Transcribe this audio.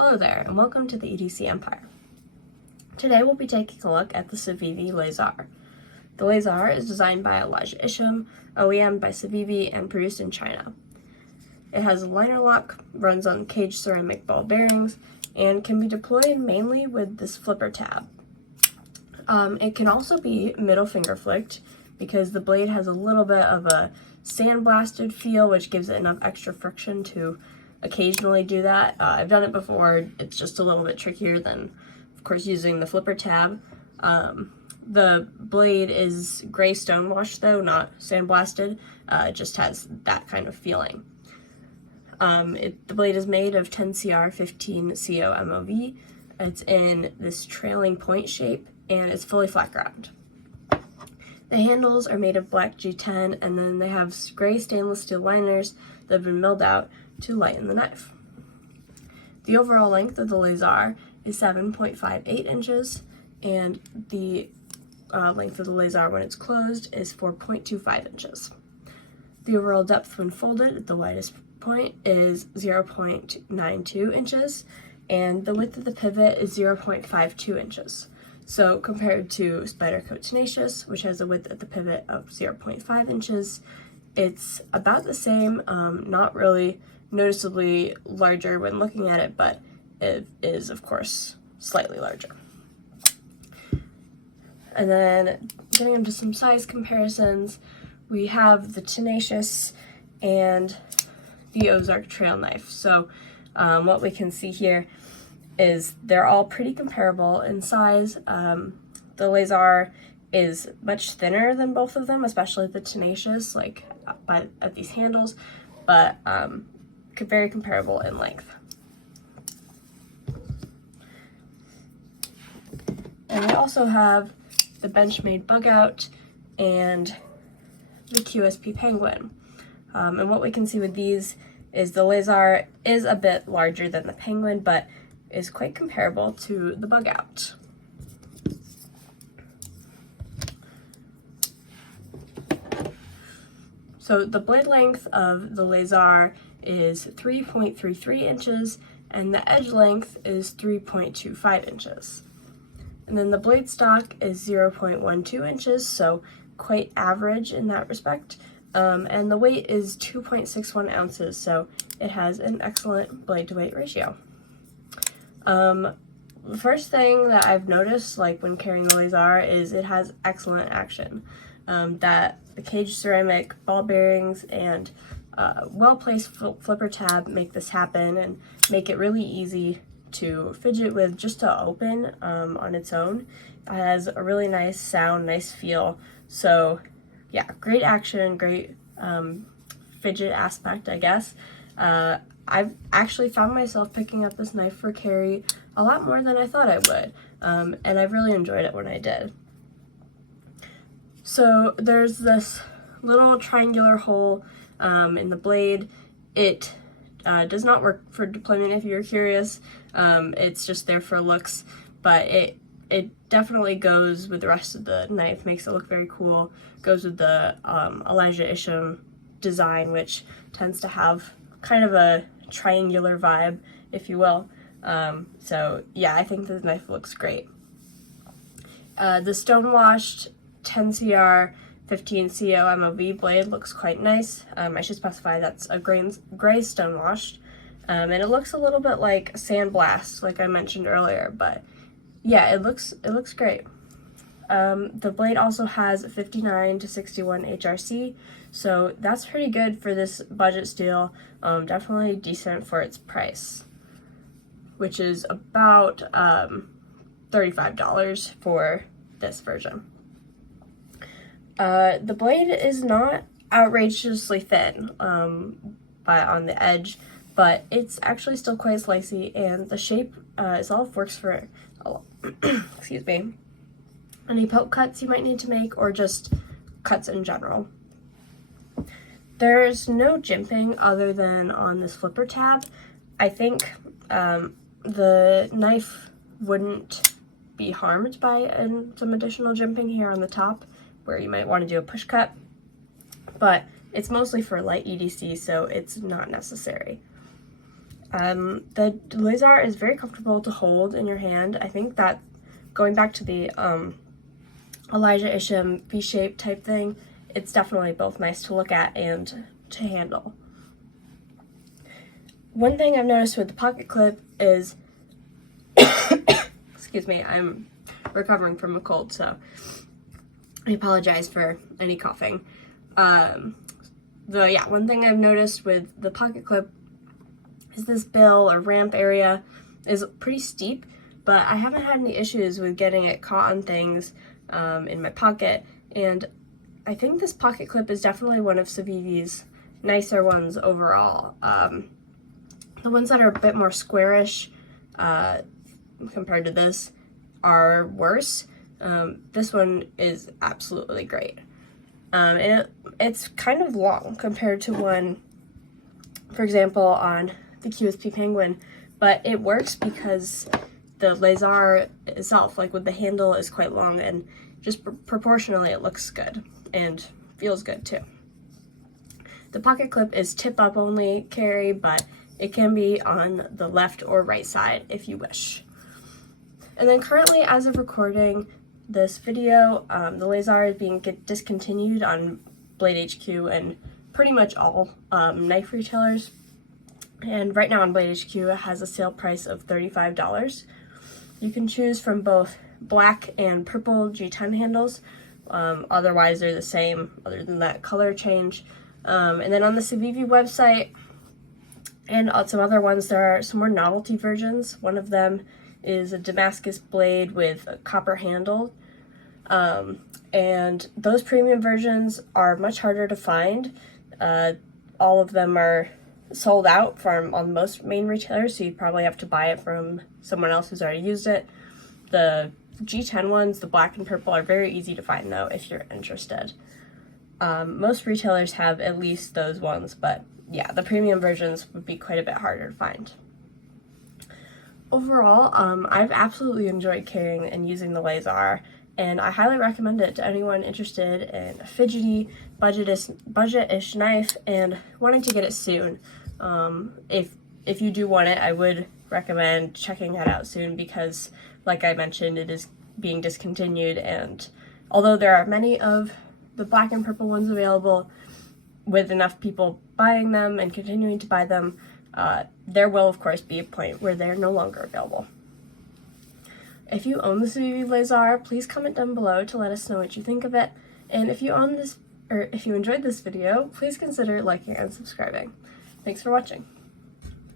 Hello there, and welcome to the EDC Empire. Today we'll be taking a look at the CIVIVI Lazar. The Lazar is designed by Elijah Isham, OEM'd by CIVIVI, and produced in China. It has a liner lock, runs on cage ceramic ball bearings, and can be deployed mainly with this flipper tab. It can also be middle finger flicked because the blade has a little bit of a sandblasted feel, which gives it enough extra friction to occasionally do that. I've done it before. It's just a little bit trickier than, of course, using the flipper tab. The blade is gray stonewashed though, not sandblasted. It just has that kind of feeling. The blade is made of 10CR 15CO MOV. It's in this trailing point shape and it's fully flat ground. The handles are made of black G10 and then they have gray stainless steel liners that have been milled out to lighten the knife. The overall length of the Lazar is 7.58 inches and the length of the Lazar when it's closed is 4.25 inches. The overall depth when folded at the widest point is 0.92 inches and the width of the pivot is 0.52 inches. So compared to Spyderco Tenacious, which has a width at the pivot of 0.5 inches, it's about the same, not really noticeably larger when looking at it, but it is, of course, slightly larger. And then getting into some size comparisons, we have the Tenacious and the Ozark trail knife. So what we can see here is they're all pretty comparable in size. The Lazar is much thinner than both of them, especially the Tenacious, like at these handles, but very comparable in length. And we also have the Benchmade Bug Out and the QSP Penguin. And what we can see with these is the Lazar is a bit larger than the Penguin, but is quite comparable to the Bug Out. So the blade length of the Lazar is 3.33 inches and the edge length is 3.25 inches. And then the blade stock is 0.12 inches, so quite average in that respect. And the weight is 2.61 ounces, so it has an excellent blade to weight ratio. The first thing that I've noticed, like when carrying the Lazar, is it has excellent action. That the cage ceramic ball bearings and well-placed flipper tab make this happen and make it really easy to fidget with just to open on its own. It has a really nice sound, nice feel. So yeah, great action, great fidget aspect, I guess. I've actually found myself picking up this knife for carry a lot more than I thought I would, and I've really enjoyed it when I did. So there's this little triangular hole in the blade. It does not work for deployment if you're curious. It's just there for looks, but it definitely goes with the rest of the knife, makes it look very cool. Goes with the Elijah Isham design, which tends to have kind of a triangular vibe, if you will. So yeah, I think this knife looks great. The stonewashed 10CR 15CO MOV blade looks quite nice. I should specify that's a gray stonewashed. And it looks a little bit like sandblast, like I mentioned earlier, but yeah, it looks great. The blade also has 59 to 61 HRC, so that's pretty good for this budget steel. Definitely decent for its price, which is about $35 for this version. The blade is not outrageously thin on the edge, but it's actually still quite slicey, and the shape itself works for excuse me, any poke cuts you might need to make or just cuts in general. There's no jimping other than on this flipper tab. I think the knife wouldn't be harmed by some additional jimping here on the top where you might want to do a push cut, but it's mostly for light EDC, so it's not necessary. The Lazar is very comfortable to hold in your hand. I think that going back to the Elijah Isham V-shape type thing, it's definitely both nice to look at and to handle. One thing I've noticed with the pocket clip is, excuse me, I'm recovering from a cold, so I apologize for any coughing. One thing I've noticed with the pocket clip is this bill or ramp area is pretty steep, but I haven't had any issues with getting it caught on things in my pocket, and I think this pocket clip is definitely one of CIVIVI's nicer ones overall. The ones that are a bit more squarish compared to this are worse. This one is absolutely great. It's kind of long compared to one, for example, on the QSP Penguin, but it works because the Lazar itself, like with the handle, is quite long, and just proportionally it looks good and feels good too. The pocket clip is tip up only carry, but it can be on the left or right side if you wish. And then currently, as of recording this video, the Lazar is being discontinued on Blade HQ and pretty much all knife retailers. And right now on Blade HQ, it has a sale price of $35. You can choose from both black and purple G10 handles. Otherwise, they're the same, other than that color change. And then on the CIVIVI website and on some other ones, there are some more novelty versions. One of them is a Damascus blade with a copper handle. And those premium versions are much harder to find. All of them are sold out on most main retailers, so you probably have to buy it from someone else who's already used it. The G10 ones, the black and purple, are very easy to find though if you're interested. Most retailers have at least those ones, but yeah, the premium versions would be quite a bit harder to find. Overall, I've absolutely enjoyed carrying and using the Lazar, and I highly recommend it to anyone interested in a fidgety, budget-ish knife and wanting to get it soon. If you do want it, I would recommend checking that out soon because, like I mentioned, it is being discontinued, and although there are many of the black and purple ones available, with enough people buying them and continuing to buy them, there will of course be a point where they're no longer available. If you own the CIVIVI Lazar, please comment down below to let us know what you think of it, and if you own this, or if you enjoyed this video, please consider liking and subscribing. Thanks for watching.